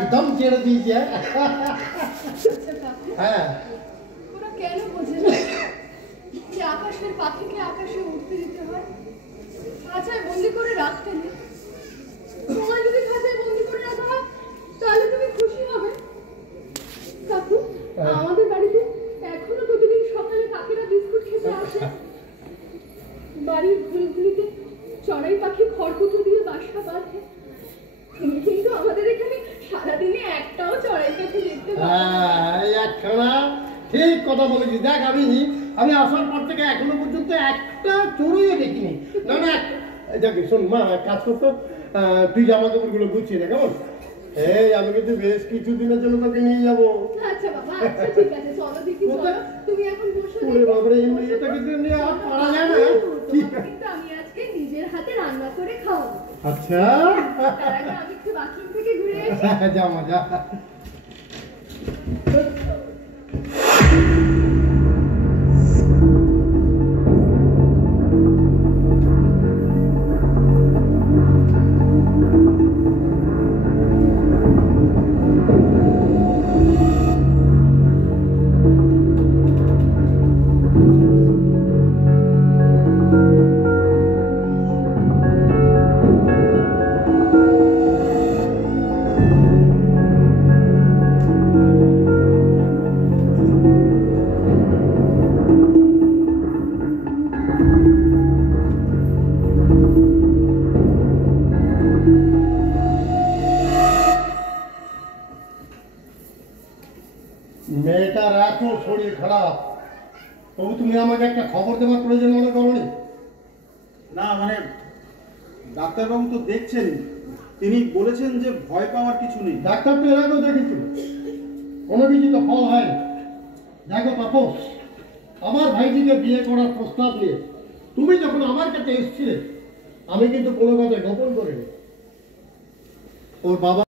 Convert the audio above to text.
একদম ছেড়ে দিয়েছে। হ্যাঁ ওরা কেন বোঝে না যে আকাশের পাখিকে আকাশে উঠতে দিতে হয়, খাঁচায় বন্দি করে রাখতে নেই। তোমায় যদি খাঁচায় বন্দি করে রাখা হয় তাহলে তুমি খুশি হবে? কাকু, আমাদের বাড়িতে এখনো প্রতিদিন সকালে কাকেরা বিস্কুট খেতে আসে। বাড়ির ঘুলঘুলিতে চড়াই পাখি খড়কুটো দিয়ে বাসা বাঁধে, কিন্তু আমাদের এখানে সারাদিনে একটাও চড়াই পাখি দেখতে পাই না। ঠিক কথা বলেছি। দেখ আমি আসার পর থেকে এখনো পর্যন্ত একটা চড়ুইও দেখিনি। না না দেখ শোন মা, কাজ করতো, তুই জামা কাপড় গুলো গুছিয়ে দেখ কেমন? এই আমি কিন্তু বেশ কিছুদিনের জন্য তোকে নিয়ে যাবো। আচ্ছা বাবা, আচ্ছা ঠিক আছে, চলো দেখি, চলো তুমি এখন বসো। ওরে বাবারে, এটা কিন্তু নিয়ে আর পারা যায় না। কিন্তু আমি আজকে নিজের হাতে রান্না করে খাওয়াবো। আচ্ছা তার আগে আমি একটু বাথরুম থেকে ঘুরে আসি। যা মজা। মেয়েটার এত শরীর খারাপ, তবু তুমি আমাকে একটা খবর দেওয়ার প্রয়োজন মনে করোনি? না মানে ডাক্তারবাবু তো দেখছেন, তিনি বলেছেন যে ভয় পাওয়ার কিছু নেই। ডাক্তার তো এর আগেও দেখেছি, কোনো কিছু তো ফল হয়নি। দেখো তাপস, আমার ভাইজিকে বিয়ে করার প্রস্তাব নিয়ে তুমি যখন আমার কাছে এসেছিলে, আমি কিন্তু কোনো কথা গোপন করিনি। ওর বাবা